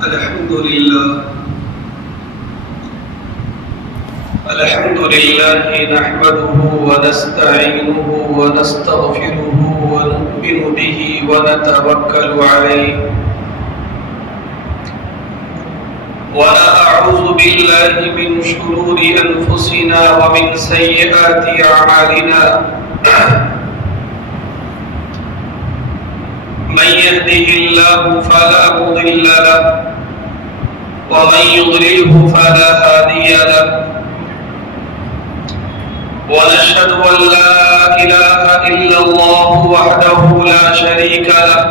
الحمد لله نحمده ونستعينه ونستغفره ونؤمن به ونتوكل عليه ونعوذ بالله من شرور أنفسنا ومن سيئات أعمالنا من يهده الله فلا مضل له ومن يضلله فلا هادي له ونشهد أن لا إله إلا الله وحده لا شريك له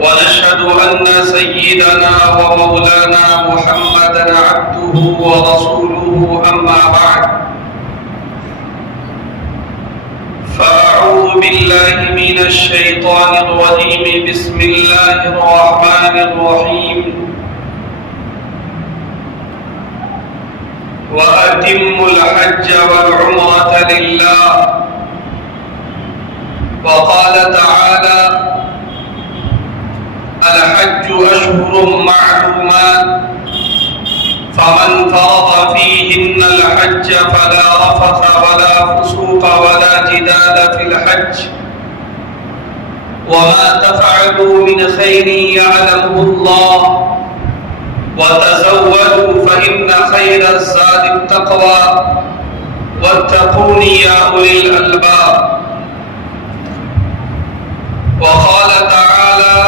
ونشهد أن سيدنا ومولانا محمدا عبده ورسوله أما بعد فأعوذ بالله من الشيطان الرجيم بسم الله الرحمن الرحيم وأتموا الحج والعمرة لله وقال تعالى الحج أشهر معلومات فمن فرض فيهن الحج فلا رفث ولا فسوق ولا جدال في الحج وما تفعلوا من خير يعلمه الله وتزودوا فإن خير الزاد التقوى واتقون يا أولي الألباب وقال تعالى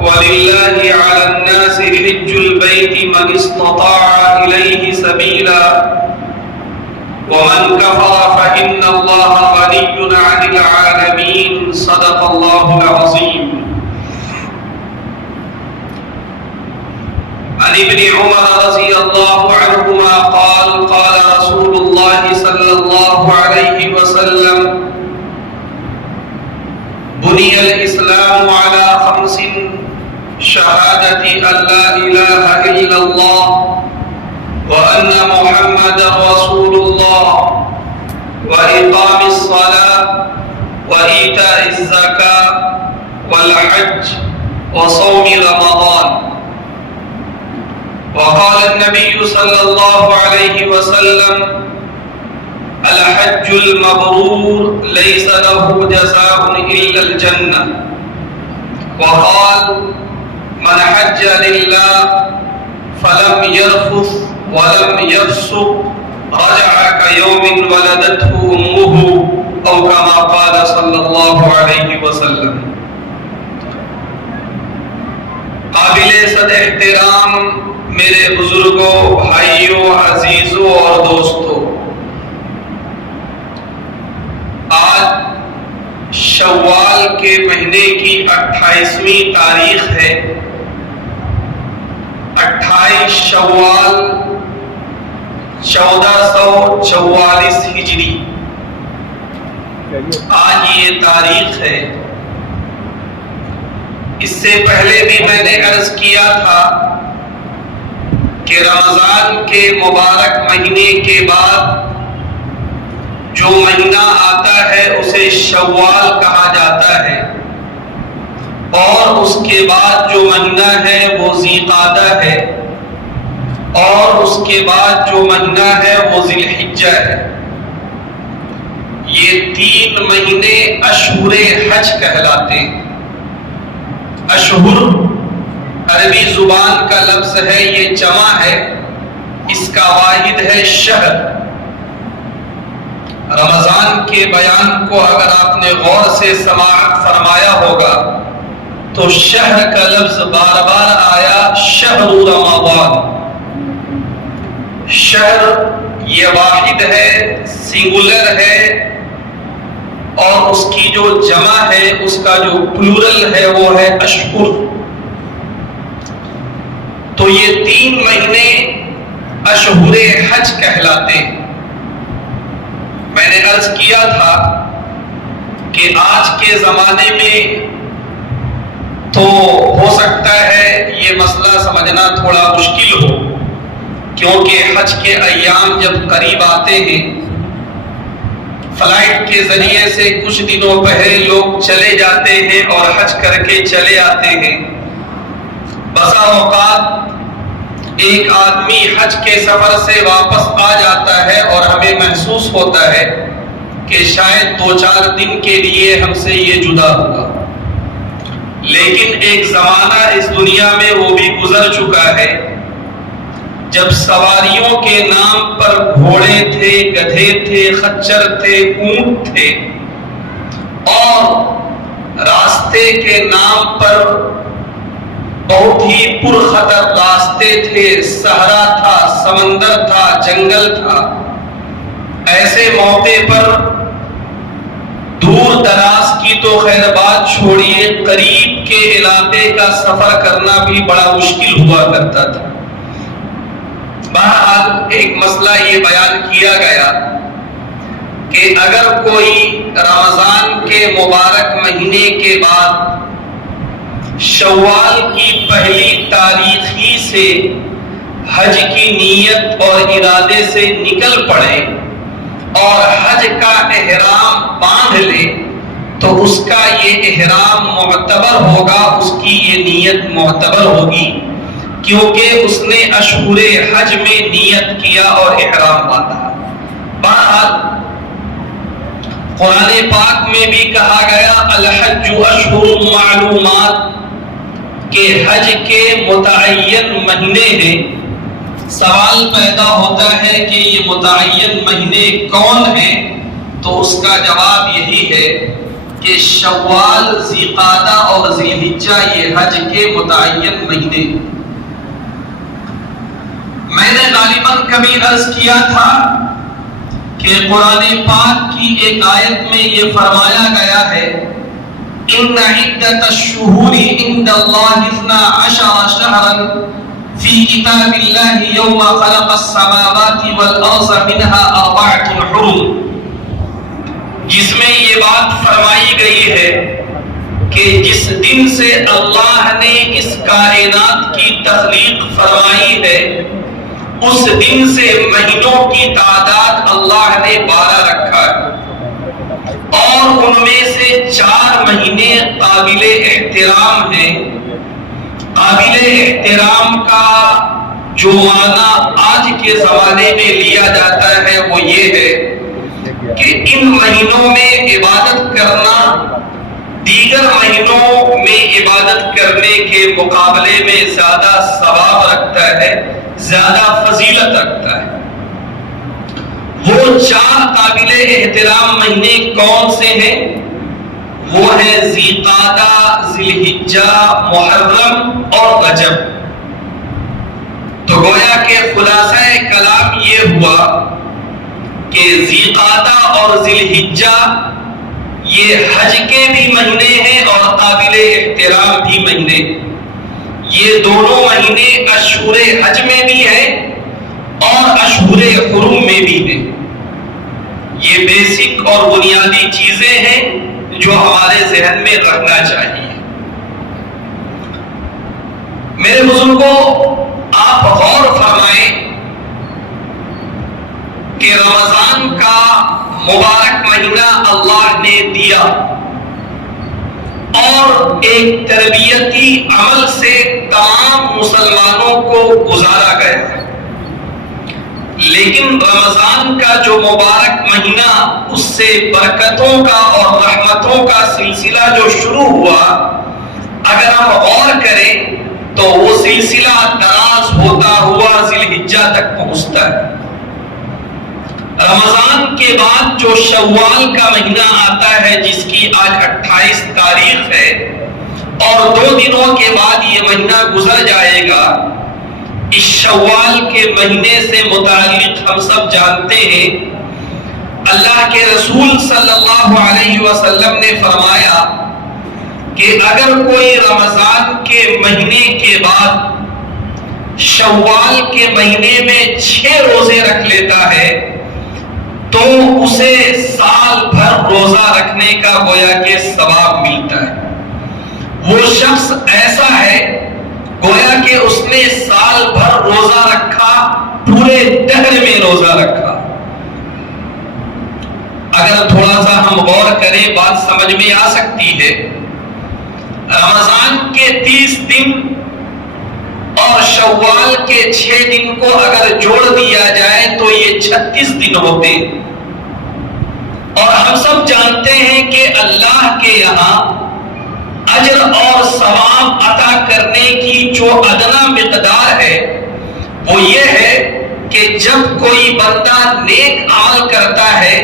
ولله على الناس حج البيت من استطاع إليه سبيلا ومن كفر فإن الله غني عن العالمين صدق الله العظيم عن ابن عمر رضي الله عنهما قال قال رسول الله صلى الله عليه وسلم بني الإسلام على خمس شهادة أن لا إله إلا الله وأن محمد رسول الله وإقام الصلاة وإيتاء الزكاة والحج وصوم رمضان وقال النبي صلى الله عليه وسلم الحج المبرور ليس له جزاء إلا الجنة وقال من حج لله فلم يرفث ولم يفسق رجع كيوم ولدته أمه أو كما قال صلى الله عليه وسلم. قابل صد احترام میرے بزرگوں، بھائیوں، عزیزوں اور دوستوں، آج شوال کے مہینے کی 28ویں تاریخ ہے، 28 شوال 1444 ہجری. آج یہ تاریخ ہے. اس سے پہلے بھی میں نے عرض کیا تھا کہ رمضان کے مبارک مہینے کے بعد جو مہینہ آتا ہے اسے شوال کہا جاتا ہے، اور اس کے بعد جو مہینہ ہے وہ ذی قعدہ ہے، اور اس کے بعد جو مہینہ ہے وہ ذی الحجہ ہے. یہ 3 مہینے اشہر حج کہلاتے ہیں. اشہر عربی زبان کا لفظ ہے، یہ جمع ہے، اس کا واحد ہے شہر. رمضان کے بیان کو اگر آپ نے غور سے سماعت فرمایا ہوگا تو شہر کا لفظ بار بار آیا، شہر رمضان. شہر یہ واحد ہے، سنگولر ہے، اور اس کی جو جمع ہے، اس کا جو پلورل ہے وہ ہے اشہر. تو یہ 3 مہینے اشہر حج کہلاتے ہیں. میں نے عرض کیا تھا کہ آج کے زمانے میں تو ہو سکتا ہے یہ مسئلہ سمجھنا تھوڑا مشکل ہو، کیونکہ حج کے ایام جب قریب آتے ہیں فلائٹ کے ذریعے سے کچھ دنوں پہلے لوگ چلے جاتے ہیں اور حج کر کے چلے آتے ہیں، بسا اوقات ایک آدمی حج کے سفر سے واپس آ جاتا ہے اور ہمیں محسوس ہوتا ہے کہ شاید 2-4 دن کے لیے ہم سے یہ جدا ہوگا، لیکن ایک زمانہ اس دنیا میں وہ بھی گزر چکا ہے جب سواریوں کے نام پر گھوڑے تھے، گدھے تھے، خچر تھے، اونٹ تھے، اور راستے کے نام پر بہت ہی پرخطر راستے تھے، صحرا تھا، سمندر تھا، جنگل تھا۔ ایسے موقع پر دور دراز کی تو خیر بات چھوڑیے، قریب کے علاقے کا سفر کرنا بھی بڑا مشکل ہوا کرتا تھا۔ بہرحال ایک مسئلہ یہ بیان کیا گیا کہ اگر کوئی رمضان کے مبارک مہینے کے بعد شوال کی پہلی تاریخ ہی سے حج کی نیت اور ارادے سے نکل پڑے اور حج کا احرام باندھ لے تو اس کا یہ احرام معتبر ہوگا، اس کی یہ نیت معتبر ہوگی، کیونکہ اس نے اشہر حج میں نیت کیا اور احرام باندھا۔ بہرحال قرآن پاک میں بھی کہا گیا الحج اشہر معلومات، کہ حج کے متعین مہینے ہیں۔ سوال پیدا ہوتا ہے کہ یہ متعین مہینے کون ہیں؟ تو اس کا جواب یہی ہے کہ شوال، ذی قعدہ اور ذی الحجہ یہ حج کے متعین مہینے۔ میں نے غالباً کبھی عرض کیا تھا کہ قرآن پاک کی ایک آیت میں یہ فرمایا گیا ہے ان عدت الشہور عند اللہ 12 شہرا فی کتاب اللہ یوم خلق السماوات والارض منها 4 حرم، جس میں یہ بات فرمائی گئی ہے کہ جس دن سے اللہ نے اس کائنات کی تخلیق فرمائی ہے اس دن سے مہینوں کی تعداد اللہ نے 12 رکھا ہے، اور ان میں سے 4 مہینے قابل احترام ہیں۔ قابل احترام کا جو معنی آج کے زمانے میں لیا جاتا ہے وہ یہ ہے کہ ان مہینوں میں عبادت کرنا دیگر مہینوں میں عبادت کرنے کے مقابلے میں زیادہ ثواب رکھتا ہے، زیادہ فضیلت رکھتا ہے۔ وہ 4 قابل احترام مہینے کون سے ہیں؟ وہ ہے ذی قعدہ، ذی الحجہ، محرم اور رجب۔ تو گویا کہ خلاصہ کلام یہ ہوا کہ ذی قعدہ اور ذی الحجہ یہ حج کے بھی مہینے ہیں اور قابل احترام بھی مہینے۔ یہ دونوں مہینے اشہر حج میں بھی ہیں اور اشہر حرم میں بھی ہیں۔ یہ بیسک اور بنیادی چیزیں ہیں جو ہمارے ذہن میں رکھنا چاہیے۔ میرے بزرگوں، آپ غور فرمائیں کہ رمضان کا مبارک مہینہ اللہ نے دیا اور ایک تربیتی عمل سے تمام مسلمانوں کو گزارا گیا، لیکن رمضان کا جو مبارک مہینہ اس سے برکتوں کا اور رحمتوں کا سلسلہ جو شروع ہوا، اگر ہم غور کریں تو وہ سلسلہ دراز ہوتا ہوا ذی الحجہ تک پہنچتا ہے۔ رمضان کے بعد جو شوال کا مہینہ آتا ہے جس کی آج 28 تاریخ ہے، اور 2 دنوں کے بعد یہ مہینہ گزر جائے گا، اس شوال کے مہینے سے متعلق ہم سب جانتے ہیں اللہ کے رسول صلی اللہ علیہ وسلم نے فرمایا کہ اگر کوئی رمضان کے مہینے کے بعد شوال کے مہینے میں 6 روزے رکھ لیتا ہے تو اسے سال بھر روزہ رکھنے کا گویا کہ ثواب ملتا ہے۔ وہ شخص ایسا ہے گویا کہ اس نے سال بھر روزہ رکھا، پورے دہر میں روزہ رکھا۔ اگر تھوڑا سا ہم غور کریں بات سمجھ میں آ سکتی ہے۔ رمضان کے 30 دن اور شوال کے 6 دن کو اگر جوڑ دیا جائے تو یہ 36 دن ہوتے. اور ہم سب جانتے ہیں کہ اللہ کے یہاں اجر اور ثواب عطا کرنے کی جو ادنا مقدار ہے وہ یہ ہے کہ جب کوئی بندہ نیک عمل کرتا ہے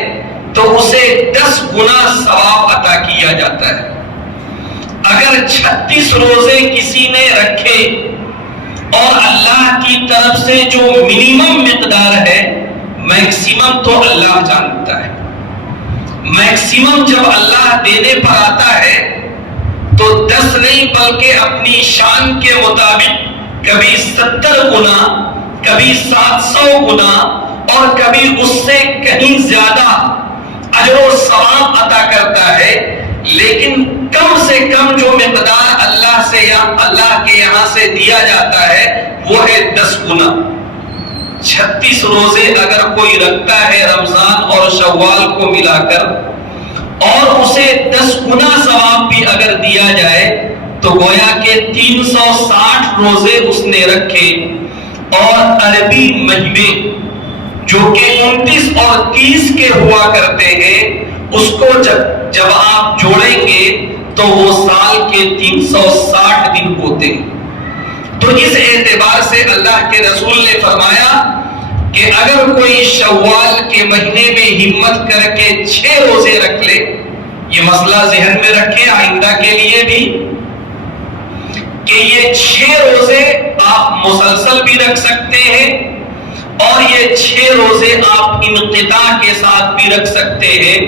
تو اسے 10 گنا ثواب عطا کیا جاتا ہے. اگر 36 روزے کسی نے رکھے اور اللہ کی طرف سے جو منیمم مقدار ہے، میکسیمم تو اللہ جانتا ہے، میکسیمم جب اللہ دینے پر آتا ہے تو 10 نہیں بلکہ اپنی شان کے مطابق کبھی 70 گنا، کبھی 700 گنا اور کبھی اس سے کہیں زیادہ اجر و ثواب عطا کرتا ہے. لیکن کم سے کم جو مقدار اللہ سے یا اللہ کے یہاں سے دیا جاتا ہے وہ ہے 10 گنا. 36 روزے اگر کوئی رکھتا ہے رمضان اور شوال کو ملا کر اور اسے 10 گنا ثواب بھی اگر دیا جائے تو گویا کہ 360 روزے اس نے رکھے. اور عربی مہینے جو کہ 29 اور 30 کے ہوا کرتے ہیں اس کو جب آپ جوڑیں گے تو وہ سال کے 360 دن ہوتے ہیں. تو اس اعتبار سے اللہ کے رسول نے فرمایا کہ اگر کوئی شوال کے مہینے میں ہمت کر کے 6 روزے رکھ لے، یہ مسئلہ ذہن میں رکھیں آئندہ کے لیے بھی کہ یہ 6 روزے آپ مسلسل بھی رکھ سکتے ہیں اور یہ 6 روزے آپ انقطاع کے ساتھ بھی رکھ سکتے ہیں،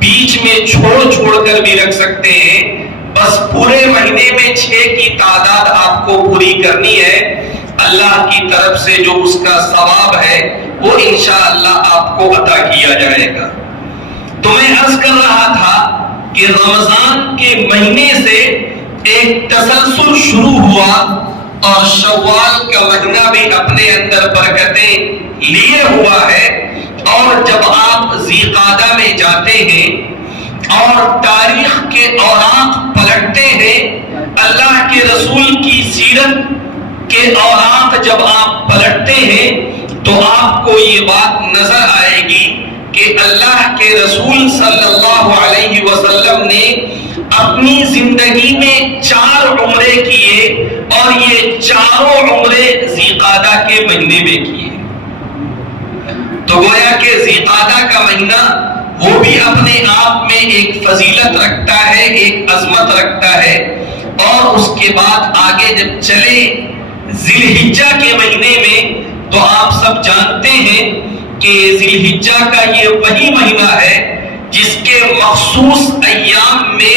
بیچ میں چھوڑ کر بھی رکھ سکتے ہیں. بس پورے مہینے میں 6 کی تعداد آپ کو پوری کرنی ہے. اللہ کی طرف سے جو اس کا ثواب ہے وہ انشاءاللہ آپ کو عطا کیا جائے گا. تو میں عرض کر رہا تھا کہ رمضان کے مہینے سے ایک تسلسل شروع ہوا اور شوال کا مہینہ بھی اپنے اندر برکتیں لیے ہوا ہے. اور جب آپ ذیقعدہ میں جاتے ہیں اور تاریخ کے اوراق پلٹتے ہیں، اللہ کے رسول کی سیرت کے اوراق جب آپ پلٹتے ہیں تو آپ کو یہ بات نظر آئے گی کہ اللہ کے رسول صلی اللہ علیہ وسلم نے اپنی زندگی میں 4 عمرے کیے اور یہ 4 عمرے ذیقعدہ کے مہینے میں کیے. تو گویا کہ ذیقعدہ کا مہینہ وہ بھی اپنے آپ میں ایک فضیلت رکھتا ہے، ایک عظمت رکھتا ہے. اور اس کے بعد آگے جب چلے ذی الحجہ کے مہینے میں تو آپ سب جانتے ہیں کہ ذی الحجہ کا یہ وہی مہینہ ہے جس کے مخصوص ایام میں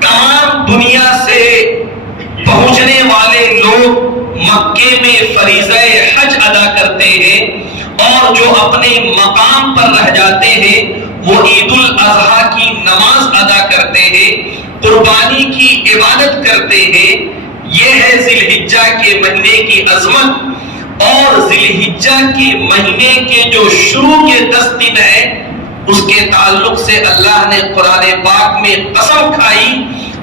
تمام دنیا سے پہنچنے والے لوگ مکے میں فریضہ حج ادا کرتے ہیں اور جو اپنے مقام پر رہ جاتے ہیں وہ عید الاضحیٰ کی نماز ادا کرتے ہیں، قربانی کی عبادت کرتے ہیں. یہ ہے ذی الحجہ کے مہینے کی عظمت. اور ذی الحجہ کے مہینے کے جو شروع کے 10 دن ہیں اس کے تعلق سے اللہ نے قرآن پاک میں قسم کھائی،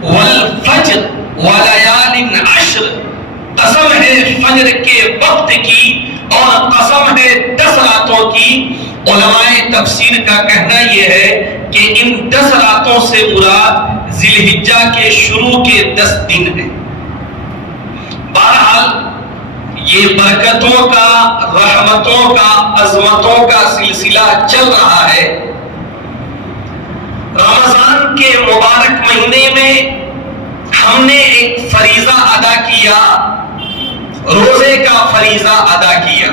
والفجر ولیال عشر، قسم ہے فجر کے وقت کی اور قسم ہے 10 راتوں کی. علماء تفسیر کا کہنا یہ ہے کہ ان 10 راتوں سے مراد ذی الحجہ کے شروع کے 10 دن ہیں. بہرحال یہ برکتوں کا، رحمتوں کا، عظمتوں کا سلسلہ چل رہا ہے. رمضان کے مبارک مہینے میں ہم نے ایک فریضہ ادا کیا، روزے کا فریضہ ادا کیا.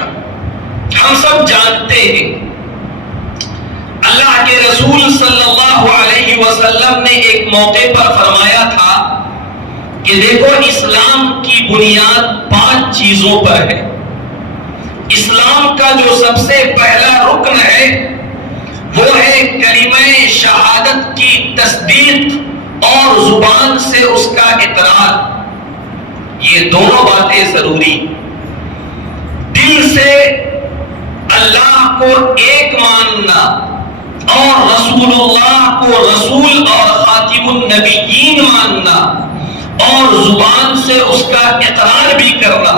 ہم سب جانتے ہیں اللہ کے رسول صلی اللہ علیہ وسلم نے ایک موقع پر فرمایا تھا کہ دیکھو اسلام کی بنیاد 5 چیزوں پر ہے. اسلام کا جو سب سے پہلا رکن ہے وہ ہے کلمہ شہادت کی تصدیق اور زبان سے اس کا اقرار. یہ دونوں باتیں ضروری. دل سے اللہ کو ایک ماننا اور رسول اللہ کو رسول اور خاتم النبیین ماننا اور زبان سے اس کا اقرار بھی کرنا،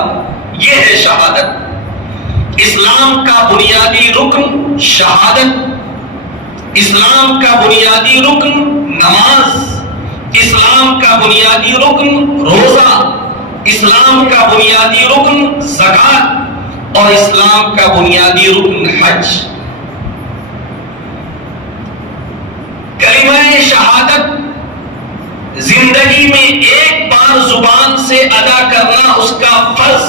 یہ ہے شہادت۔ اسلام کا بنیادی رکن شہادت، اسلام کا بنیادی رکن نماز، اسلام کا بنیادی رکن روزہ، اسلام کا بنیادی رکن زکوٰۃ اور اسلام کا بنیادی رکن حج۔ کلمہ شہادت زندگی میں ایک بار زبان سے ادا کرنا اس کا فرض،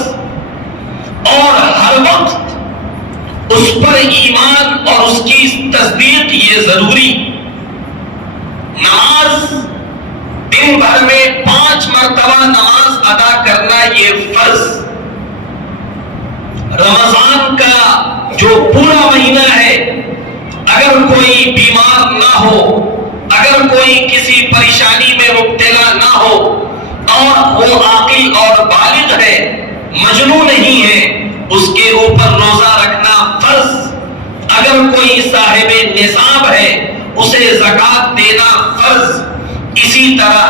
اور ہر وقت اس پر ایمان اور اس کی تصدیق یہ ضروری۔ نماز دن بھر میں 5 مرتبہ نماز ادا کرنا یہ فرض۔ رمضان کا جو پورا مہینہ ہے، اگر کوئی بیمار نہ ہو، اگر کوئی کسی پریشانی میں مبتلا نہ ہو اور وہ عاقل اور بالغ ہے، مجنون نہیں ہے، اس کے اوپر روزہ رکھنا فرض۔ اگر کوئی صاحب نصاب ہے، اسے زکوٰۃ دینا فرض۔ اسی طرح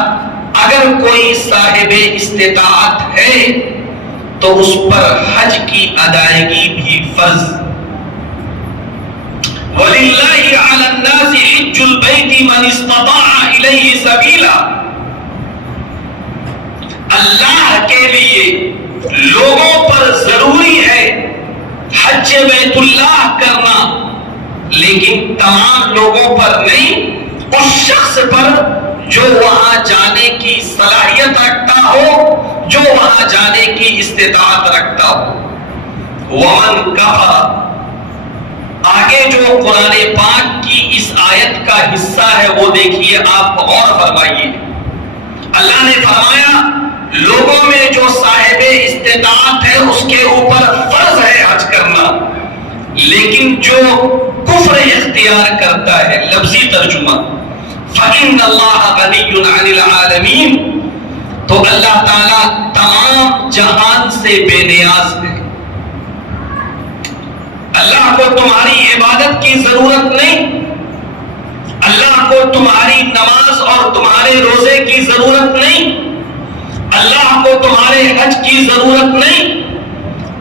اگر کوئی صاحب استطاعت ہے تو اس پر حج کی ادائیگی بھی فرض۔ وَلِلَّهِ عَلَى النَّاسِ حِجُّ الْبَيْتِ مَنِ اسْتَطَاعَ إِلَيْهِ سَبِيلًا، اللہ کے لیے لوگوں پر ضروری ہے حج بیت اللہ کرنا، لیکن تمام لوگوں پر نہیں، اس شخص پر جو وہاں جانے کی صلاحیت رکھتا ہو، جو وہاں جانے کی استطاعت رکھتا ہو۔ وَمَنْ كَفَرَ، آگے جو قرآن پاک کی اس آیت کا حصہ ہے وہ دیکھیے، آپ غور فرمائیے۔ اللہ نے فرمایا لوگوں میں جو صاحب استطاعت ہے اس کے اوپر فرض ہے حج کرنا، لیکن جو کفر اختیار کرتا ہے، لفظی ترجمہ فَإِنَّ اللَّهَ غَنِيٌّ عَنِ الْعَالَمِينَ، تو اللہ تعالیٰ تمام جہان سے بے نیاز ہے۔ اللہ کو تمہاری عبادت کی ضرورت نہیں، اللہ کو تمہاری نماز اور تمہارے روزے کی ضرورت نہیں، اللہ کو تمہارے حج کی ضرورت نہیں۔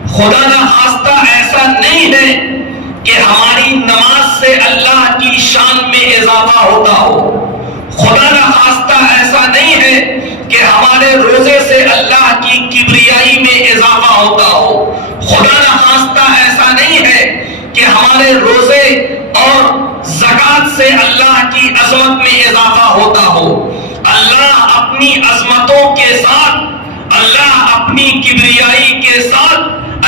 خدا نہ خواستہ ایسا نہیں ہے کہ ہماری نماز سے اللہ کی شان میں اضافہ ہوتا ہو، خدا نہ خواستہ ایسا نہیں ہے کہ ہمارے روزے سے اللہ کی کبریائی میں اضافہ ہوتا ہو، خدا نہ خواستہ ایسا نہیں ہے کہ ہمارے روزے اور زکوٰۃ سے اللہ کی عظمت میں اضافہ ہوتا ہو۔ اللہ اپنی عظمتوں کے ساتھ، اللہ اپنی کبریائی کے ساتھ،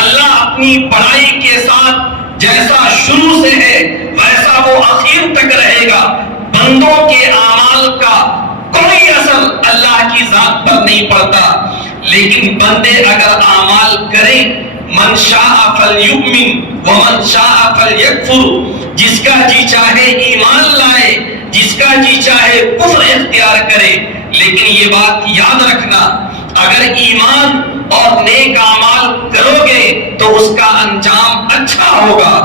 اللہ اپنی بڑائی کے ساتھ جیسا شروع سے ہے ویسا وہ آخر تک رہے گا۔ بندوں کے اعمال کا کوئی اثر اللہ کی ذات پر نہیں پڑتا، لیکن بندے اگر اعمال کریں، من شاء فلیؤمن ومن شاء فلیکفر، جس کا جی چاہے ایمان لائے، جس کا جی چاہے کفر اختیار کرے، لیکن یہ بات یاد رکھنا، اگر ایمان اور نیک اعمال کرو گے تو اس کا انجام اچھا ہوگا،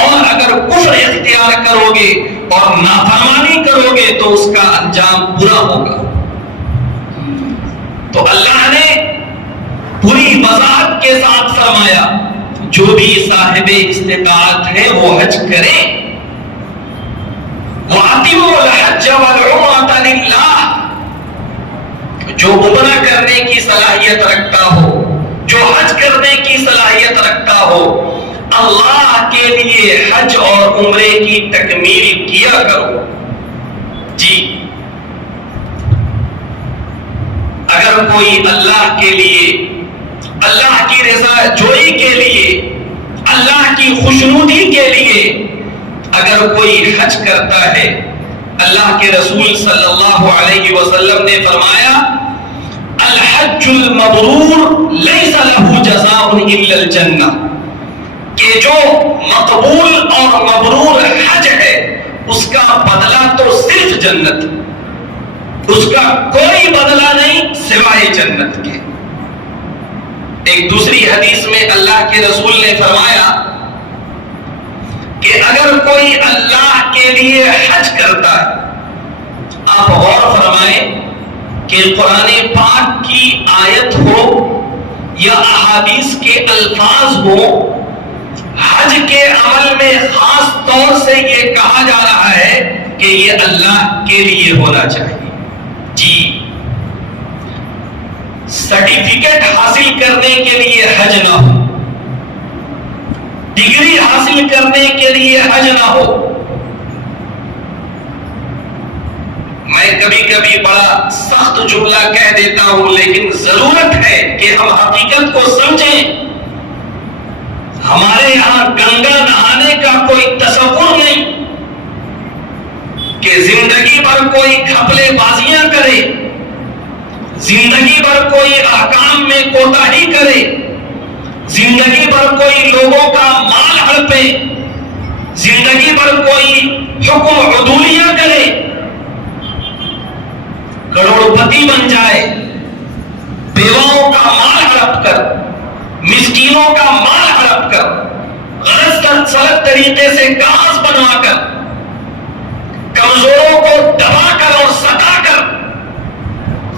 اور اگر کفر اختیار کرو گے اور نافرمانی کرو گے تو اس کا انجام برا ہوگا۔ تو اللہ نے پوری وضاحت کے ساتھ فرمایا جو بھی صاحب استطاعت ہے وہ حج کرے۔ وَأَتِمُّوا الْحَجَّ وَالْعُمْرَةَ لِلَّهِ، جو عمرہ کرنے کی صلاحیت رکھتا ہو، جو حج کرنے کی صلاحیت رکھتا ہو، اللہ کے لیے حج اور عمرے کی تکمیل کیا کرو۔ جی، اگر کوئی اللہ کے لیے، اللہ کی رضا جوئی کے لیے، اللہ کی خوشنودی کے لیے اگر کوئی حج کرتا ہے، اللہ کے رسول صلی اللہ علیہ وسلم نے فرمایا الحج المبرور لیس له جزاء الا الجنہ، کہ جو مقبول اور مبرور حج ہے اس کا بدلہ تو صرف جنت، اس کا کوئی بدلہ نہیں سوائے جنت کے۔ ایک دوسری حدیث میں اللہ کے رسول نے فرمایا کہ اگر کوئی اللہ کے لیے حج کرتا ہے، آپ غور فرمائیں کہ قرآن پاک کی آیت ہو یا احادیث کے الفاظ ہو، حج کے عمل میں خاص طور سے یہ کہا جا رہا ہے کہ یہ اللہ کے لیے ہونا چاہیے. جی، سرٹیفکیٹ حاصل کرنے کے لیے حج نہ ہو، ڈگری حاصل کرنے کے لیے حج نہ ہو. میں کبھی کبھی بڑا سخت جملہ کہہ دیتا ہوں، لیکن ضرورت ہے کہ ہم حقیقت کو سمجھیں. ہمارے یہاں گنگا نہانے کا کوئی تصور نہیں کہ زندگی بھر کوئی گھپلے بازیاں کرے، زندگی بھر کوئی احکام میں کوتاہی کرے، زندگی بھر کوئی لوگوں کا مال ہڑپے، زندگی بھر کوئی حکم عدولیاں کرے، کروڑ پتی بن جائے، بیواؤں کا مال ہڑپ کر، مسکینوں کا مال ہڑپ کر، غلط طریقے سے کاغذ بنوا کر، کمزوروں کو دبا کر اور ستا کر،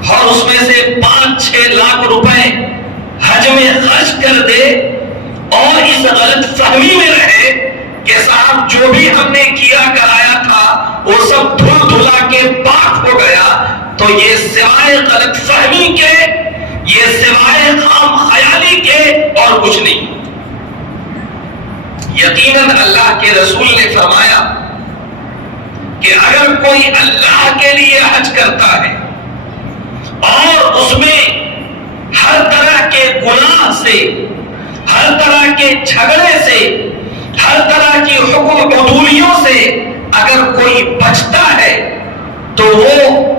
اور اس میں سے 5-6 لاکھ روپے حج میں خرچ کر دے، اور اس غلط فہمی میں رہے کہ صاحب جو بھی ہم نے کیا کرایا تھا وہ سب دھل دھلا کے پاک ہو گیا. تو یہ سوائے غلط فہمی کے، یہ سوائے خام خیالی کے اور کچھ نہیں. یقیناً اللہ کے رسول نے فرمایا کہ اگر کوئی اللہ کے لیے حج کرتا ہے اور اس میں ہر طرح کے گناہ سے، ہر طرح کے جھگڑے سے، ہر طرح کی حکم عدولیوں سے اگر کوئی بچتا ہے تو وہ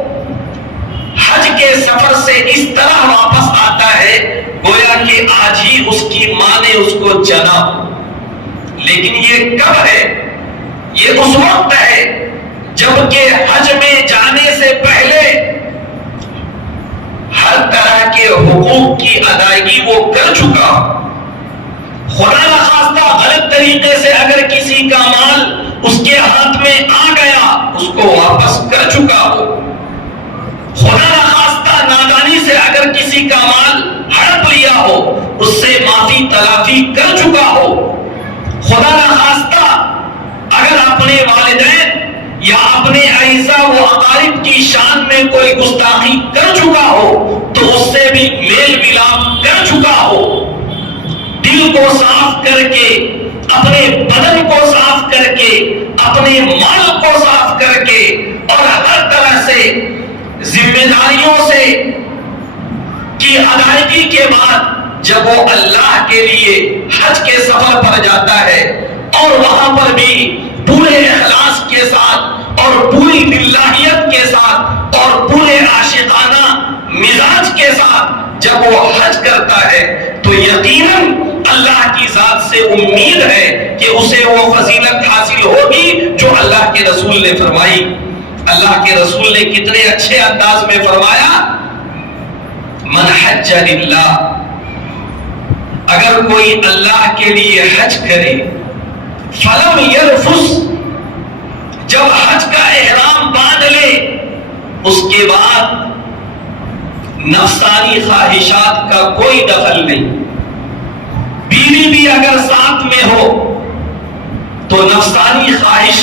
حج کے سفر سے اس طرح واپس آتا ہے گویا کہ آج ہی اس کی ماں نے اس کو جنا. لیکن یہ کب ہے؟ یہ اس وقت ہے جب کہ حج میں جانے سے پہلے ہر طرح کے حقوق کی ادائیگی وہ کر چکا. خدا نخواستہ غلط طریقے سے اگر کسی کا مال اس کے ہاتھ میں آ گیا اس کو واپس کر چکا ہو. خدا نخواستہ نادانی سے اگر کسی کا مال ہڑپ لیا ہو اس سے معافی تلافی کر چکا ہو. خدا نخواستہ اگر اپنے والدین یا اپنے اعزا و اقارب کی شان میں کوئی گستاخی کر چکا ہو تو اس سے بھی میل ملاپ کر چکا ہو. دل کو صاف کر کے، اپنے بدن کو صاف کر کے، اپنے مال کو صاف کر کے، اور ہر طرح سے ذمہ داریوں سے کی ادائیگی کے بعد جب وہ اللہ کے لیے حج کے سفر پر جاتا ہے اور وہاں پر بھی پورے اخلاص کے ساتھ اور پوری للہیت کے ساتھ اور پورے عاشقانہ مزاج کے ساتھ جب وہ حج کرتا ہے تو یقیناً اللہ کی ذات سے امید ہے کہ اسے وہ فضیلت حاصل ہوگی جو اللہ کے رسول نے فرمائی. اللہ کے رسول نے کتنے اچھے انداز میں فرمایا، من حج للہ، اگر کوئی اللہ کے لیے حج کرے، فلم یرفث، جب حج کا احرام باندھ لے اس کے بعد نفسانی خواہشات کا کوئی دخل نہیں. بیوی بھی اگر ساتھ میں ہو تو نفسانی خواہش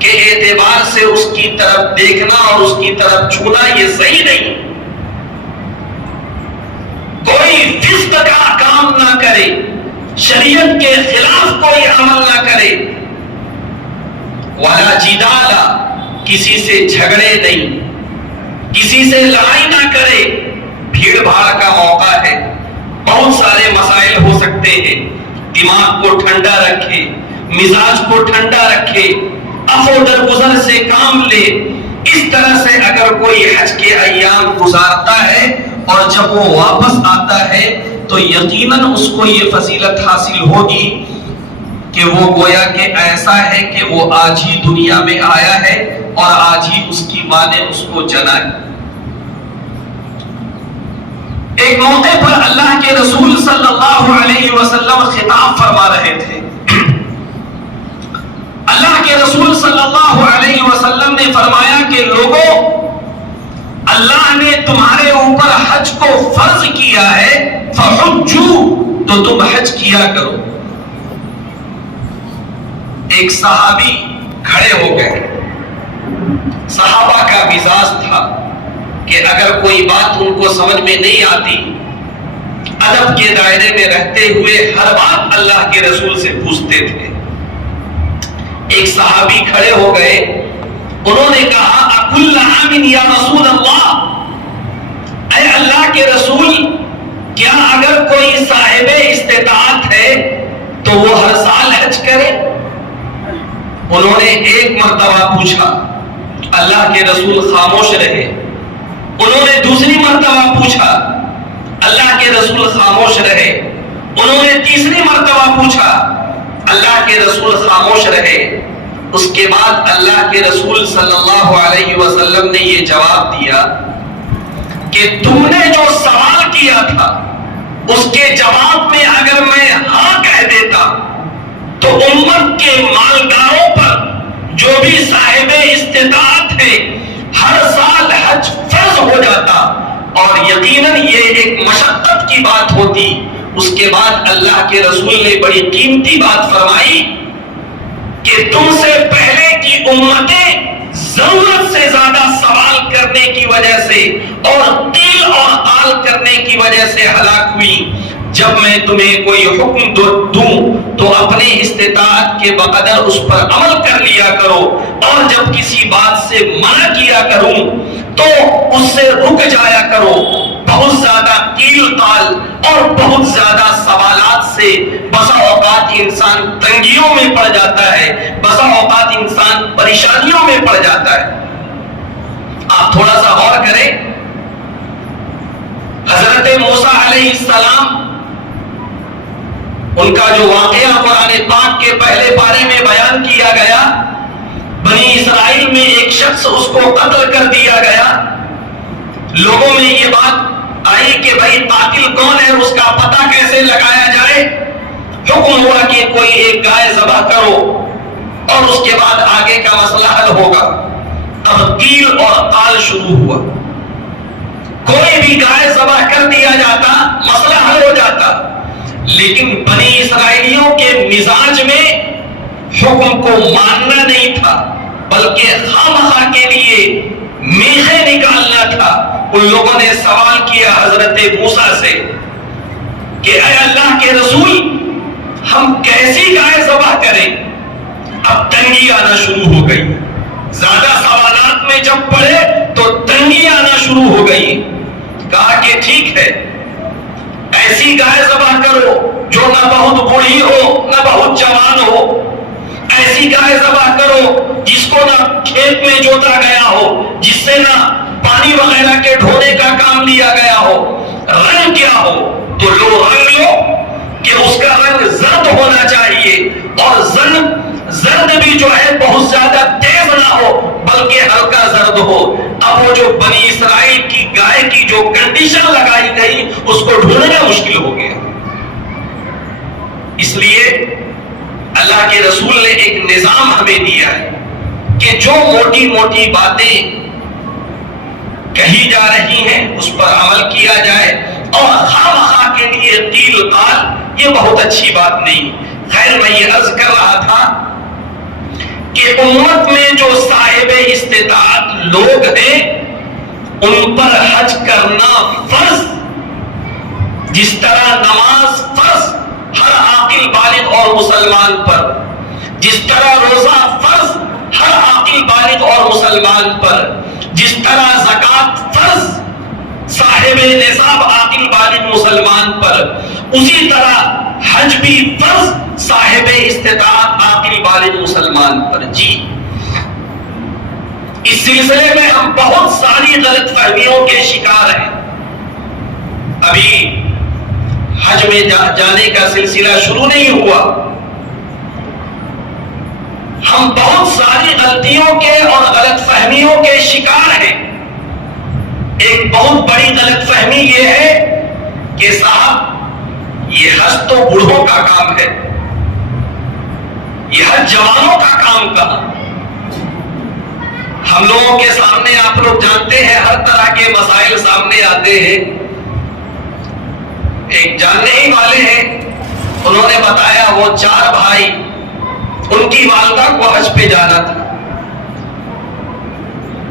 کے اعتبار سے اس کی طرف دیکھنا اور اس کی طرف چھونا یہ صحیح نہیں. کوئی فسق کا کام نہ کرے، شریعت کے خلاف کوئی عمل نہ کرے. ولا جدالا، کسی سے جھگڑے نہیں، کسی سے لڑائی نہ کرے. بھیڑ بھاڑ کا موقع ہے، بہت سارے مسائل ہو سکتے ہیں. دماغ کو ٹھنڈا رکھے، مزاج کو ٹھنڈا رکھے، عفو درگزر سے کام لے. اس طرح سے اگر کوئی حج کے ایام گزارتا ہے اور جب وہ واپس آتا ہے تو یقیناً اس کو یہ فضیلت حاصل ہوگی کہ وہ گویا کہ ایسا ہے کہ وہ آج ہی دنیا میں آیا ہے اور آج ہی اس کی ماں نے اس کو جنا ہے. ایک موقع پر اللہ کے رسول صلی اللہ علیہ وسلم خطاب فرما رہے تھے. اللہ کے رسول صلی اللہ علیہ وسلم نے فرمایا کہ لوگوں، اللہ اللہ نے تمہارے اوپر حج کو فرض کیا ہے فحجوا تو تم حج کیا کرو. ایک صحابی کھڑے ہو گئے. صحابہ کا مزاج تھا کہ اگر کوئی بات ان کو سمجھ میں نہیں آتی ادب کے دائرے میں رہتے ہوئے ہر بات اللہ کے رسول سے پوچھتے تھے. ایک صحابی کھڑے ہو گئے, انہوں نے کہا اکل عام یا رسول اللہ, اے اللہ کے رسول کیا اگر کوئی صاحب استطاعت ہے تو وہ ہر سال حج کرے؟ انہوں نے ایک مرتبہ پوچھا, اللہ کے رسول خاموش رہے. انہوں نے دوسری مرتبہ پوچھا, اللہ کے رسول خاموش رہے. انہوں نے تیسری مرتبہ پوچھا, اللہ کے رسول خاموش رہے. اس کے بعد اللہ کے رسول صلی اللہ علیہ وسلم نے یہ جواب دیا کہ تم نے جو سوال کیا تھا اس کے جواب میں اگر میں ہاں کہہ دیتا تو امت کے مالداروں پر جو بھی صاحب استطاعت ہے ہر سال حج فرض ہو جاتا, اور یقیناً یہ ایک مشقت کی بات ہوتی. اس کے بعد اللہ کے رسول نے بڑی قیمتی بات فرمائی کہ تم سے پہلے کی امتیں ضرورت سے زیادہ سوال کرنے کی وجہ سے اور قیل اور قال کرنے کی وجہ سے ہلاک ہوئی. جب میں تمہیں کوئی حکم دوں تو اپنے استطاعت کے بقدر اس پر عمل کر لیا کرو, اور جب کسی بات سے منع کیا کروں تو اس سے رک جایا کرو. بہت زیادہ قیل قال اور بہت زیادہ سوالات سے بسا اوقات انسان تنگیوں میں پڑ جاتا ہے, بسا اوقات انسان پریشانیوں میں پڑ جاتا ہے. آپ تھوڑا سا غور کریں, حضرت موسیٰ علیہ السلام ان کا جو واقعہ قرآن پاک کے پہلے پارے میں بیان کیا گیا, بنی اسرائیل میں ایک شخص اس کو قتل کر دیا گیا. لوگوں میں یہ بات آئی کہ بھائی قاتل کون ہے, اس کا پتہ کیسے لگایا جائے. حکم ہوا کہ کوئی ایک گائے ذبح کرو اور اس کے بعد آگے کا مسئلہ حل ہوگا. اب قیل اور قال شروع ہوا. کوئی بھی گائے ذبح کر دیا جاتا مسئلہ حل ہو جاتا, لیکن بنی اسرائیلیوں کے مزاج میں حکم کو ماننا نہیں تھا بلکہ خواہ کے لیے میخیں نکالنا تھا. ان لوگوں نے سوال کیا حضرت موسیٰ سے کہ اے اللہ کے رسول ہم کیسی گائے ذبح کریں؟ اب تنگی آنا شروع ہو گئی. زیادہ سوالات میں جب پڑے تو تنگی آنا شروع ہو گئی. کہا کہ ٹھیک ہے, ایسی گائے ذبح کرو جو نہ بہت بوڑھی ہو نہ بہت جوان ہو. ایسی گائے ذبح کرو جس کو نہ کھیت میں جوتا گیا ہو, جس سے نہ پانی وغیرہ کے ڈھونے کا کام لیا گیا ہو. رنگ کیا ہو تو لو رنگ لو کہ اس کا رنگ زرد ہونا چاہیے, اور زرد بھی جو ہے بہت زیادہ تیز نہ ہو بلکہ ہلکا زرد ہو. اب وہ جو بنی اسرائیل کی گائے کی جو کنڈیشن لگائی گئی اس کو ڈھونڈنا مشکل ہو گیا. اس لیے اللہ کے رسول نے ایک نظام ہمیں دیا ہے کہ جو موٹی موٹی باتیں کہی جا رہی ہیں اس پر عمل کیا جائے, اور خواہ کے لیے قیل قال یہ بہت اچھی بات نہیں. خیر, میں یہ عرض کر رہا تھا کہ امت میں جو صاحب استطاعت لوگ ہیں ان پر حج کرنا فرض, جس طرح نماز فرض ہر عاقل بالغ اور مسلمان پر, جس طرح روزہ فرض ہر عاقل بالغ اور مسلمان پر, جس طرح زکات فرض صاحب نصاب عاقل بالغ مسلمان پر, اسی طرح حج بھی فرض صاحب استطاعت عاقل بالغ مسلمان پر. جی, اس سلسلے میں ہم بہت ساری غلط فہمیوں کے شکار ہیں. ابھی حج میں جانے کا سلسلہ شروع نہیں ہوا, ہم بہت ساری غلطیوں کے اور غلط فہمیوں کے شکار ہیں. ایک بہت بڑی غلط فہمی یہ ہے کہ صاحب یہ حج تو بوڑھوں کا کام ہے, یہ حج جوانوں کا کام کہاں. ہم لوگوں کے سامنے آپ لوگ جانتے ہیں ہر طرح کے مسائل سامنے آتے ہیں. ایک جاننے ہی والے ہیں, انہوں نے بتایا وہ 4 بھائی, ان کی والدہ کو حج پہ جانا تھا,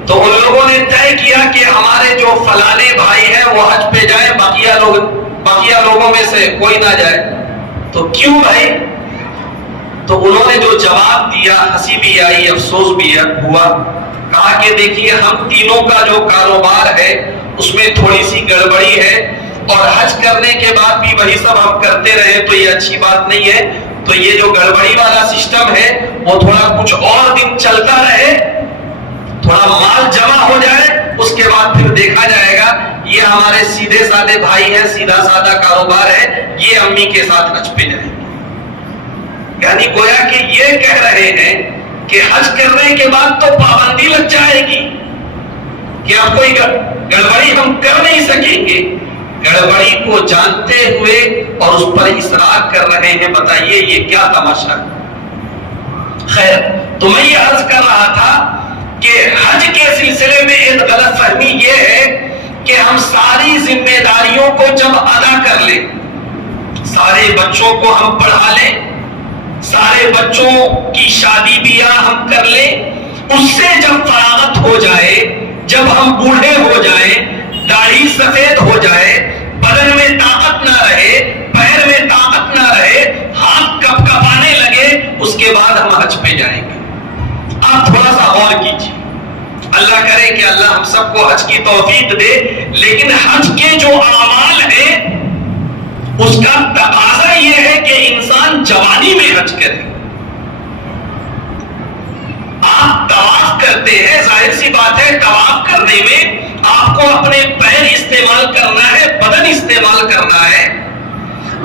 تو ان لوگوں نے طے کیا کہ ہمارے جو فلانے بھائی ہیں وہ حج پہ جائیں, باقی لوگوں میں سے کوئی نہ جائے. تو کیوں بھائی؟ تو انہوں نے جو جواب دیا, ہنسی بھی آئی, افسوس بھی ہوا. کہا کہ دیکھیے ہم تینوں کا جو کاروبار ہے اس میں تھوڑی سی گڑبڑی ہے, اور حج کرنے کے بعد بھی وہی سب ہم کرتے رہے تو یہ اچھی بات نہیں ہے. تو یہ جو گڑبڑی والا سسٹم ہے وہ تھوڑا کچھ اور دن چلتا رہے, تھوڑا مال جمع ہو جائے, اس کے بعد پھر دیکھا جائے گا. یہ ہمارے سیدھے سادے بھائی ہیں, سیدھا سادہ کاروبار ہے, یہ امی کے ساتھ حج پہ جائیں گے. یعنی گویا کہ یہ کہہ رہے ہیں کہ حج کرنے کے بعد تو پابندی لگ جائے گی کہ اب کوئی گڑبڑی ہم کر نہیں سکیں گے. گڑبڑی کو جانتے ہوئے اور اس پر اصرار کر رہے ہیں. بتائیے یہ کیا تماشا ہے؟ خیر, تو میں یہ عرض کر رہا تھا کہ حج کے سلسلے میں ایک غلط فہمی یہ ہے کہ ہم ساری ذمہ داریوں کو جب ادا کر لیں, سارے بچوں کو ہم پڑھا لیں, سارے بچوں کی شادی بیاہ ہم کر لیں, اس سے جب فراغت ہو جائے, جب ہم بوڑھے ہو جائیں, داڑھی سفید ہو جائے, بدن میں طاقت نہ رہے, پیر میں طاقت نہ رہے, ہاتھ کپ کپانے لگے, اس کے بعد ہم حج پہ جائیں گے. آپ تھوڑا سا غور کیجیے, اللہ کرے کہ اللہ ہم سب کو حج کی توفیق دے. لیکن حج کے جو اعمال ہیں اس کا تقاضا یہ ہے کہ انسان جوانی میں حج کرے. آپ طواف کرتے ہیں, ظاہر سی بات ہے طواف کرنے میں آپ کو اپنے پیر استعمال کرنا ہے, بدن استعمال کرنا ہے.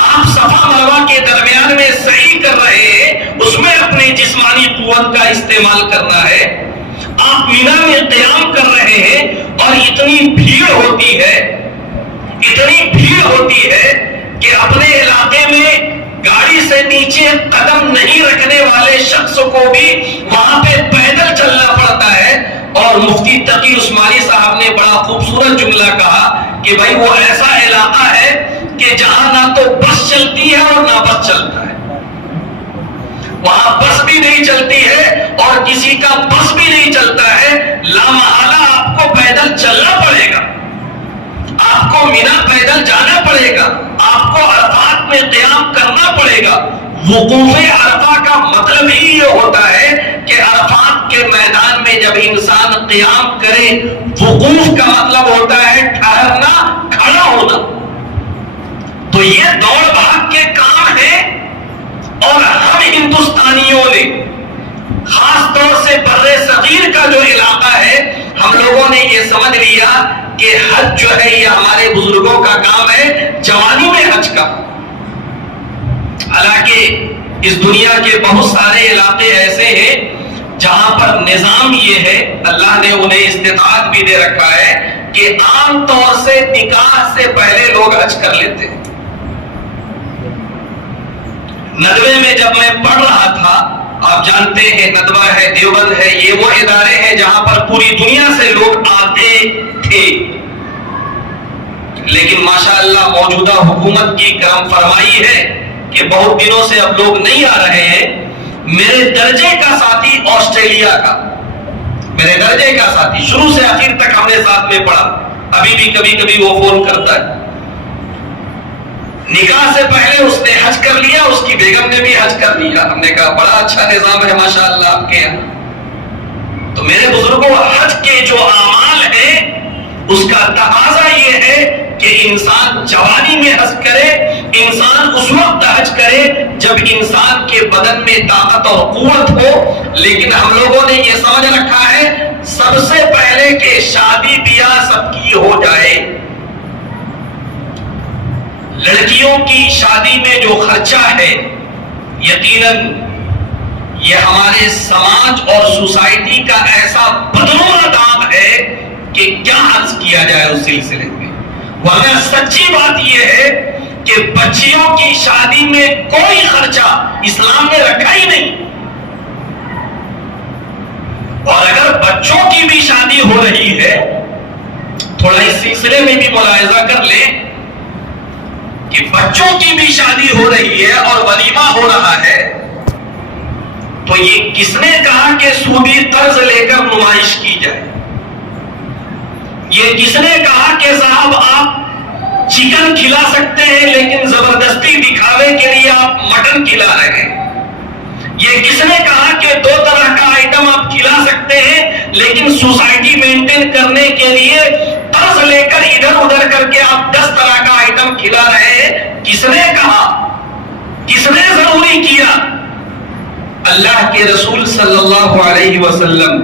آپ صفا مروہ کے درمیان میں سعی کر رہے ہیں, اس میں اپنی جسمانی قوت کا استعمال کرنا ہے. آپ مینا میں قیام کر رہے ہیں اور اتنی بھیڑ ہوتی ہے کہ اپنے علاقے میں گاڑی سے نیچے قدم نہیں رکھنے والے شخص کو بھی وہاں پہ پیدل چلنا پڑتا ہے. اور مفتی تقی عثمانی صاحب نے بڑا خوبصورت جملہ کہا کہ بھائی وہ ایسا علاقہ ہے کہ جہاں نہ تو بس چلتی ہے اور نہ بس چلتا ہے, وہاں بس بھی نہیں چلتی ہے اور کسی کا بس بھی نہیں چلتا ہے. لامحالہ آپ کو پیدل چلنا پڑے گا, آپ کو مینا پیدل جانا پڑے گا, آپ کو عرفات میں قیام کرنا پڑے گا. وقوف عرفہ کا مطلب ہی یہ ہوتا ہے کہ عرفات کے میدان میں جب انسان قیام کرے, وقوف کا مطلب ہوتا ہے ٹھہرنا, کھڑا ہونا. تو یہ دوڑ بھاگ کے کام ہے, اور ہم ہندوستانیوں نے خاص طور سے بر صغیر کا جو علاقہ ہے, ہم لوگوں نے یہ سمجھ لیا کہ حج جو ہے یہ ہمارے بزرگوں کا کام ہے, جوانی میں حج کا. حالانکہ اس دنیا کے بہت سارے علاقے ایسے ہیں جہاں پر نظام یہ ہے, اللہ نے انہیں استطاعت بھی دے رکھا ہے کہ عام طور سے نکاح سے پہلے لوگ حج کر لیتے ہیں. ندوے میں جب میں پڑھ رہا تھا, آپ جانتے ہیں ندوہ ہے, دیوبند ہے, یہ وہ ادارے ہیں جہاں پر پوری دنیا سے لوگ آتے تھے. لیکن ماشاءاللہ موجودہ حکومت کی کرم فرمائی ہے کہ بہت دنوں سے اب لوگ نہیں آ رہے ہیں. میرے درجے کا ساتھی آسٹریلیا کا, میرے درجے کا ساتھی, شروع سے آخر تک ہم نے ساتھ میں پڑھا, ابھی بھی کبھی کبھی وہ فون کرتا ہے. نکاح سے پہلے اس نے حج کر لیا, اس کی بیگم نے بھی حج کر لیا. ہم نے کہا بڑا اچھا نظام ہے ماشاءاللہ آپ کے یہاں. تو میرے بزرگوں, حج کے جو اعمال ہیں اس کا تقاضا یہ ہے کہ انسان جوانی میں حج کرے, انسان اس وقت حج کرے جب انسان کے بدن میں طاقت اور قوت ہو. لیکن ہم لوگوں نے یہ سمجھ رکھا ہے سب سے پہلے کہ شادی بیاہ سب کی ہو جائے. لڑکیوں کی شادی میں جو خرچہ ہے یقیناً یہ ہمارے سماج اور سوسائٹی کا ایسا بدنما داغ ہے کہ کیا عرض کیا جائے اس سلسلے میں. ورنہ سچی بات یہ ہے کہ بچیوں کی شادی میں کوئی خرچہ اسلام نے رکھا ہی نہیں. اور اگر بچوں کی بھی شادی ہو رہی ہے، تھوڑا اس سلسلے میں بھی ملاحظہ کر لیں کہ بچوں کی بھی شادی ہو رہی ہے اور ولیمہ ہو رہا ہے، تو یہ کس نے کہا کہ سودی قرض لے کر نمائش کی جائے؟ یہ کس نے کہا کہ صاحب آپ چکن کھلا سکتے ہیں لیکن زبردستی دکھاوے کے لیے آپ مٹن کھلا رہے ہیں؟ یہ کس نے کہا کہ 2 طرح کا آئٹم آپ کھلا سکتے ہیں لیکن سوسائٹی مینٹین کرنے کے لیے قرض لے کر ادھر ادھر کر کے آپ 10 طرح کا آئٹم کھلا رہے ہیں؟ کس نے کہا؟ کس نے ضروری کیا؟ اللہ کے رسول صلی اللہ علیہ وسلم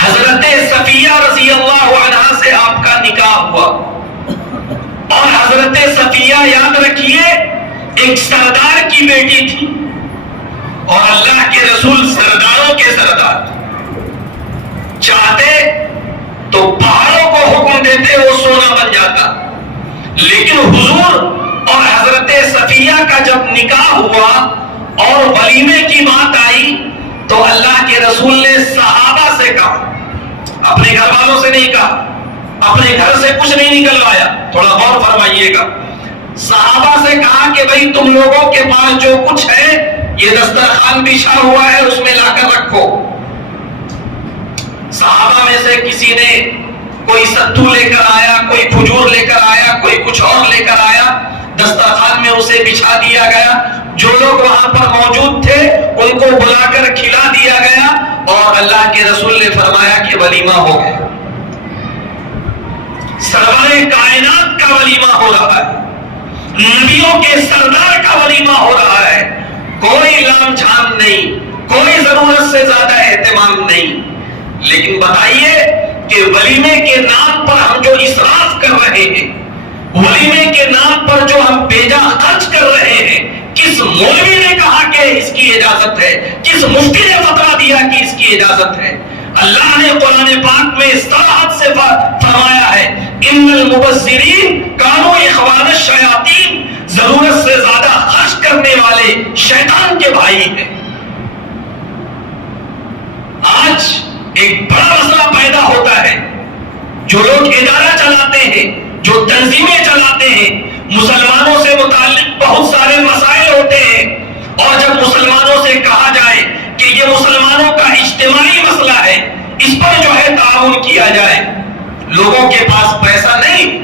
حضرت صفیہ رضی اللہ عنہا سے آپ کا نکاح ہوا، اور حضرت صفیہ یاد رکھیے ایک سردار کی بیٹی تھی، اور اللہ کے رسول سرداروں کے سردار، چاہتے تو پہاڑوں کو حکم دیتے وہ سونا بن جاتا، لیکن حضور اور حضرت صفیہ کا جب نکاح ہوا اور ولیمے کی بات آئی تو اللہ کے رسول نے صحابہ سے کہا، اپنے گھر والوں سے نہیں کہا، اپنے گھر سے کچھ نہیں نکلوایا، تھوڑا غور فرمائیے گا، صحابہ سے کہا کہ بھئی تم لوگوں کے پاس جو کچھ ہے یہ دسترخوان بچھا ہوا ہے اس میں لا کر رکھو۔ صحابہ میں سے کسی نے کوئی ستو لے کر آیا، کوئی کھجور لے کر آیا، کوئی کچھ اور لے کر آیا، دسترخوان میں اسے بچھا دیا گیا، جو لوگ وہاں پر موجود تھے ان کو بلا کر کھلا دیا گیا، اور اللہ کے رسول نے فرمایا کہ ولیمہ ہو گیا، سرور کائنات کا ولیمہ ہو رہا ہے، نبیوں کے سردار کا ولیمہ ہو رہا ہے، کوئی لام جھام نہیں، کوئی ضرورت سے زیادہ اہتمام نہیں۔ لیکن بتائیے کہ ولیمے کے نام پر ہم جو اسراف کر رہے ہیں، ولیمے کے نام پر جو ہم بیجا خرچ کر رہے ہیں، کس مولوی نے کہا کہ اس کی اجازت ہے؟ کس مفتی نے فتویٰ دیا کہ اس کی اجازت ہے؟ اللہ نے قرآن پاک میں صراحت سے فرمایا ہے، ان المبذرین کانوا اخوان الشیاطین، ضرورت سے زیادہ خرچ کرنے والے شیطان کے بھائی ہیں۔ آج ایک بڑا مسئلہ پیدا ہوتا ہے، جو لوگ ادارہ چلاتے ہیں، جو تنظیمیں چلاتے ہیں، مسلمانوں سے متعلق بہت سارے مسائل ہوتے ہیں، اور جب مسلمانوں سے کہا جائے کہ یہ مسلمانوں کا اجتماعی مسئلہ ہے، اس پر جو ہے تعاون کیا جائے، لوگوں کے پاس پیسہ نہیں،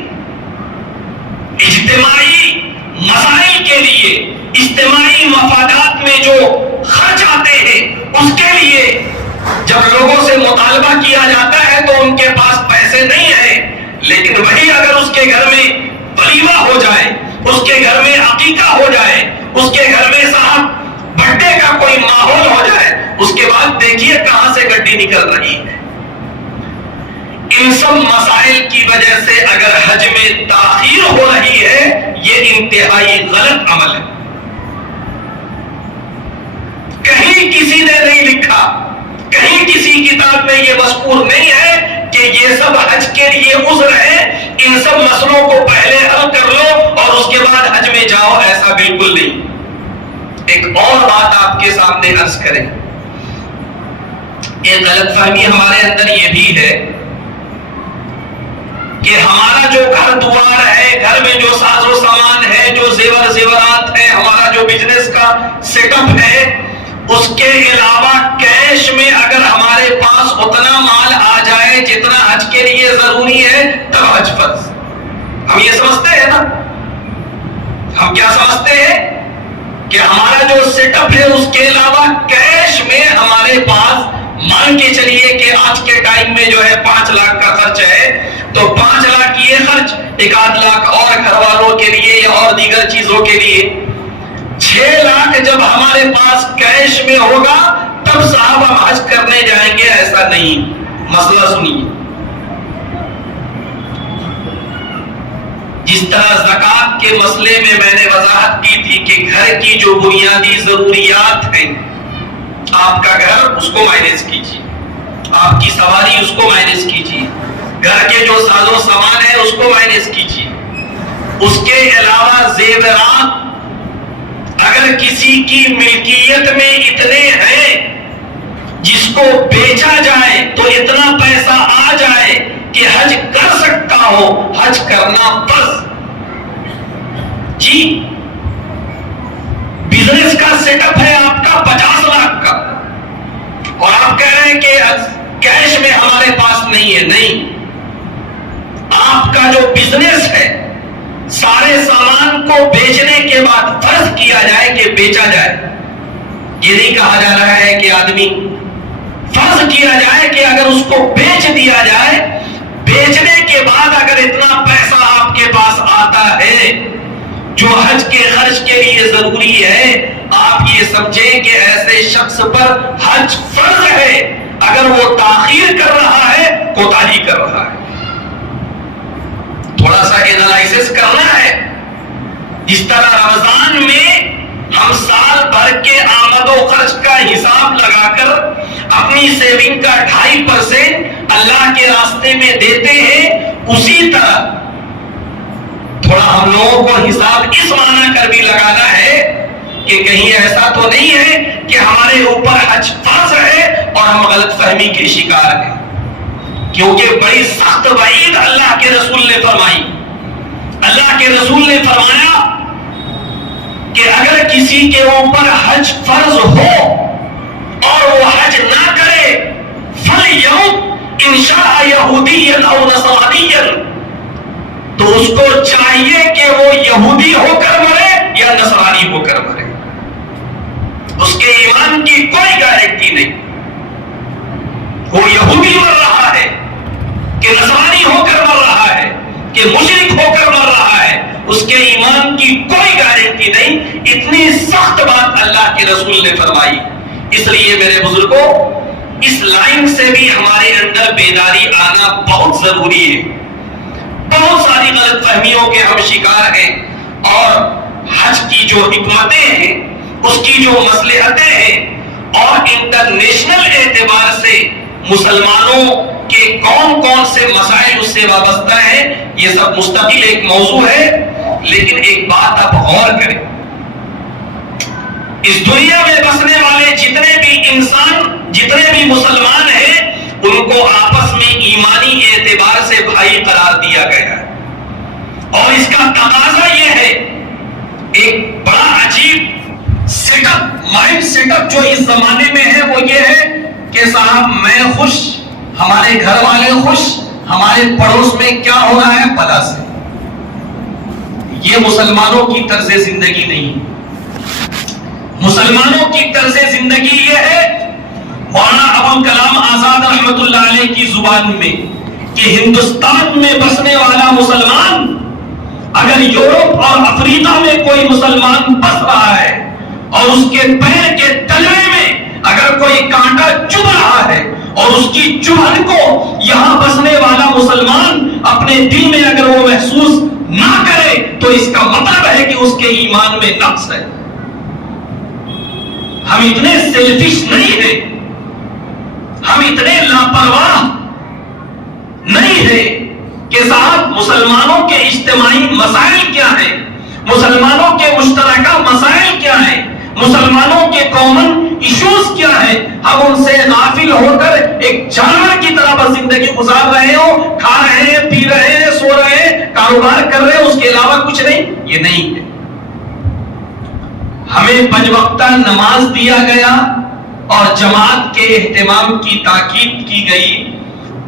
اجتماعی مسائل کے لیے، اجتماعی مفادات میں جو خرچ آتے ہیں اس کے لیے جب لوگوں سے مطالبہ کیا جاتا ہے تو ان کے پاس پیسے نہیں ہیں، لیکن وہی اگر اس کے گھر میں ولیمہ ہو جائے، اس کے گھر میں عقیقہ ہو جائے، اس کے گھر میں صاحب برتھ ڈے کا کوئی ماحول ہو جائے، اس کے بعد دیکھیے کہاں سے گڈی نکل رہی ہے۔ ان سب مسائل کی وجہ سے اگر حج میں تاخیر ہو رہی ہے، یہ انتہائی غلط عمل ہے۔ کہیں کسی نے نہیں لکھا، کہیں کسی کتاب میں یہ مذکور نہیں ہے کہ یہ سب حج کے لیے عذر ہے، ان سب مسئلوں کو پہلے حل کر لو اور اس کے بعد حج میں جاؤ، ایسا بالکل نہیں۔ ایک اور بات آپ کے سامنے عرض کریں، ایک غلط فہمی ہمارے اندر یہ بھی ہے کہ ہمارا جو گھر دوار ہے، گھر میں جو ساز و سامان ہے، جو زیور زیورات ہے، ہمارا جو بزنس کا سیٹ اپ ہے، اس کے علاوہ کیش میں اگر ہمارے پاس اتنا مال آ جائے جتنا حج کے لیے ضروری ہے تب حج فرض۔ ہم یہ سمجھتے ہیں نا، ہم کیا سمجھتے ہیں کہ ہمارا جو سیٹ اپ ہے اس کے علاوہ کیش میں ہمارے پاس، مان کے چلیے کہ آج کے ٹائم میں جو ہے 5 لاکھ کا خرچ ہے، تو 5 لاکھ یہ خرچ، 1 لاکھ اور گھر والوں کے لیے یا اور دیگر چیزوں کے لیے، 6 لاکھ جب ہمارے پاس کیش میں ہوگا تب صاحب ہم حج کرنے جائیں گے، ایسا نہیں۔ مسئلہ سنیے، جس طرح زکوٰۃ کے مسئلے میں نے وضاحت کی تھی کہ گھر کی جو بنیادی ضروریات ہیں، آپ کا گھر اس کو مائنس کیجیے، آپ کی سواری اس کو مائنس کیجیے، گھر کے جو ساز و سامان ہے اس کو مائنس کیجیے، اس کے علاوہ زیورات اگر کسی کی ملکیت میں اتنے ہیں جس کو بیچا جائے تو اتنا پیسہ آ جائے کہ حج کر سکتا ہو، حج کرنا بس جی۔ بزنس کا سیٹ اپ ہے آپ کا 50 لاکھ کا، اور آپ کہہ رہے ہیں کہ کیش میں ہمارے پاس نہیں ہے۔ نہیں، آپ کا جو بزنس ہے، سارے سامان کو بیچنے کے بعد فرض کیا جائے کہ بیچا جائے، یہ نہیں کہا جا رہا ہے کہ آدمی، فرض کیا جائے کہ اگر اس کو بیچ دیا جائے، بیچنے کے بعد اگر اتنا پیسہ آپ کے پاس آتا ہے جو حج کے خرچ کے لیے ضروری ہے، آپ یہ سمجھیں کہ ایسے شخص پر حج فرض ہے۔ اگر وہ تاخیر کر رہا ہے، کوتاہی کر رہا ہے۔ تھوڑا سا انالائسس کرنا ہے۔ جس طرح رمضان میں ہم سال بھر کے آمد و خرچ کا حساب لگا کر اپنی سیونگ کا 2.5% اللہ کے راستے میں دیتے ہیں، اسی طرح تھوڑا ہم لوگوں کو حساب اس معنی کر بھی لگانا ہے کہ کہیں ایسا تو نہیں ہے کہ ہمارے اوپر حج فرض ہے اور ہم غلط فہمی کے شکار ہیں، کیونکہ بڑی سخت وعید اللہ کے رسول نے فرمائی۔ اللہ کے رسول نے فرمایا کہ اگر کسی کے اوپر حج فرض ہو اور وہ حج نہ کرے، فَلْيَمُتْ إِنْ شَاءَ يَهُودِيًّا أَوْ نَصْرَانِيًّا، تو اس کو چاہیے کہ وہ یہودی ہو کر مرے یا نصرانی ہو کر مرے، اس کے ایمان کی کوئی گارنٹی نہیں۔ وہ یہودی مر رہا ہے کہ نصرانی ہو کر مر رہا ہے کہ مشرک ہو کر مر رہا ہے، اس کے ایمان کی کوئی گارنٹی نہیں۔ اتنی سخت بات اللہ کے رسول نے فرمائی۔ اس لیے میرے بزرگوں، اس لائن سے بھی ہمارے اندر بیداری آنا بہت ضروری ہے۔ بہت ساری غلط فہمیوں کے ہم شکار ہیں، اور حج کی جو حکمتیں ہیں، اس کی جو مصلحتیں ہیں، اور انٹرنیشنل اعتبار سے مسلمانوں کے کون کون سے مسائل اس سے وابستہ ہیں، یہ سب مستقل ایک موضوع ہے۔ لیکن ایک بات آپ غور کریں، اس دنیا میں بسنے والے جتنے بھی انسان، جتنے بھی مسلمان ہیں، ان کو آپس میں ایمانی اعتبار سے بھائی قرار دیا گیا ہے، اور اس کا تقاضا یہ ہے، ایک بڑا عجیب set up, mind set up جو اس زمانے میں ہے، وہ یہ ہے کہ صاحب میں خوش، ہمارے گھر والے خوش، ہمارے پڑوس میں کیا ہو رہا ہے پتہ سے۔ یہ مسلمانوں کی طرز زندگی نہیں۔ مسلمانوں کی طرز زندگی یہ ہے، مولانا ابوالکلام آزاد رحمت اللہ علیہ کی زبان میں، کہ ہندوستان میں بسنے والا مسلمان اگر یورپ اور افریقہ میں کوئی مسلمان بس رہا ہے اور اس کے پیر کے تلوے میں اگر کوئی کانٹا چبھ رہا ہے اور اس کی چبھن کو یہاں بسنے والا مسلمان اپنے دل میں اگر وہ محسوس نہ کرے تو اس کا مطلب ہے کہ اس کے ایمان میں نقص ہے۔ ہم اتنے سیلفش نہیں ہیں، ہم اتنے لاپرواہ نہیں ہیں کہ صاحب مسلمانوں کے اجتماعی مسائل کیا ہیں، مسلمانوں کے مشترکہ مسائل کیا ہیں، مسلمانوں کے کامن ایشوز کیا ہیں، ہم ان سے غافل ہو کر ایک جانور کی طرح بس زندگی گزار رہے ہوں، کھا رہے ہیں، پی رہے ہیں، سو رہے ہیں، کاروبار کر رہے ہیں، اس کے علاوہ کچھ نہیں۔ یہ نہیں ہے۔ ہمیں 5 وقتہ نماز دیا گیا اور جماعت کے اہتمام کی تاکید کی گئی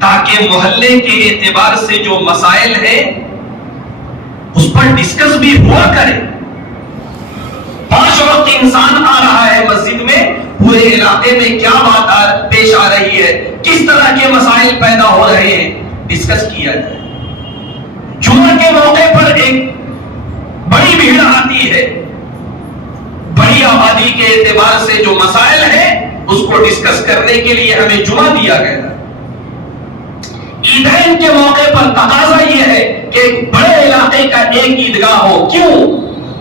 تاکہ محلے کے اعتبار سے جو مسائل ہیں اس پر ڈسکس بھی ہوا کرے۔ 5 وقت انسان آ رہا ہے مسجد میں، پورے علاقے میں کیا بات پیش آ رہی ہے، کس طرح کے مسائل پیدا ہو رہے ہیں، ڈسکس کیا جائے۔ جمعہ کے موقع پر ایک بڑی بھیڑ آتی ہے، بڑی آبادی کے اعتبار سے جو مسائل ہیں اس کو ڈسکس کرنے کے لیے ہمیں جمعہ دیا گیا۔ عیدین کے موقع پر تقاضا یہ ہے کہ ایک بڑے علاقے کا ایک عیدگاہ ہو۔ کیوں؟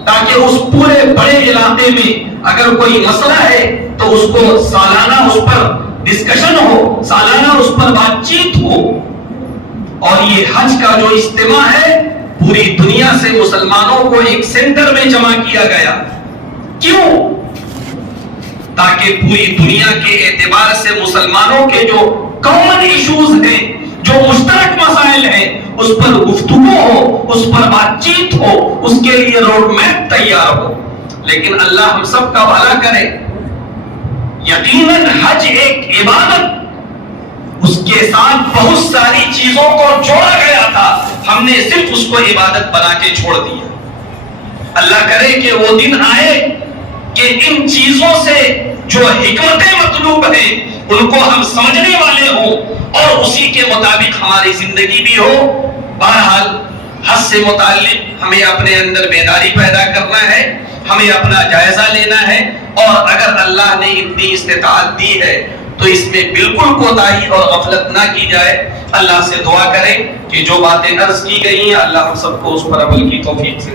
تاکہ اس پورے بڑے علاقے میں اگر کوئی مسئلہ ہے تو اس کو سالانہ اس پر ڈسکشن ہو، سالانہ اس پر بات چیت ہو۔ اور یہ حج کا جو اجتماع ہے پوری دنیا سے مسلمانوں کو ایک سینٹر میں جمع کیا گیا۔ کیوں؟ تاکہ پوری دنیا کے اعتبار سے مسلمانوں کے جو کامن ایشوز ہیں، جو مشترک مسائل ہیں، اس پر گفتگو ہو، اس پر بات چیت ہو، اس کے لیے روڈ میپ تیار ہو۔ لیکن اللہ ہم سب کا بھلا کرے، یقیناً حج ایک عبادت، اس کے ساتھ بہت ساری چیزوں کو جوڑا گیا تھا، ہم نے صرف اس کو عبادت بنا کے چھوڑ دیا۔ اللہ کرے کہ وہ دن آئے کہ ان چیزوں سے جو حکمتیں مطلوب ہیں ان کو ہم سمجھنے والے ہوں اور اسی کے مطابق ہماری زندگی بھی ہو۔ بہرحال حج سے متعلق ہمیں اپنے اندر بیداری پیدا کرنا ہے، ہمیں اپنا جائزہ لینا ہے، اور اگر اللہ نے اتنی استطاعت دی ہے تو اس میں بالکل کوتاہی اور غفلت نہ کی جائے۔ اللہ سے دعا کریں کہ جو باتیں عرض کی گئی ہیں اللہ ہم سب کو اس پر عمل کی توفیق سے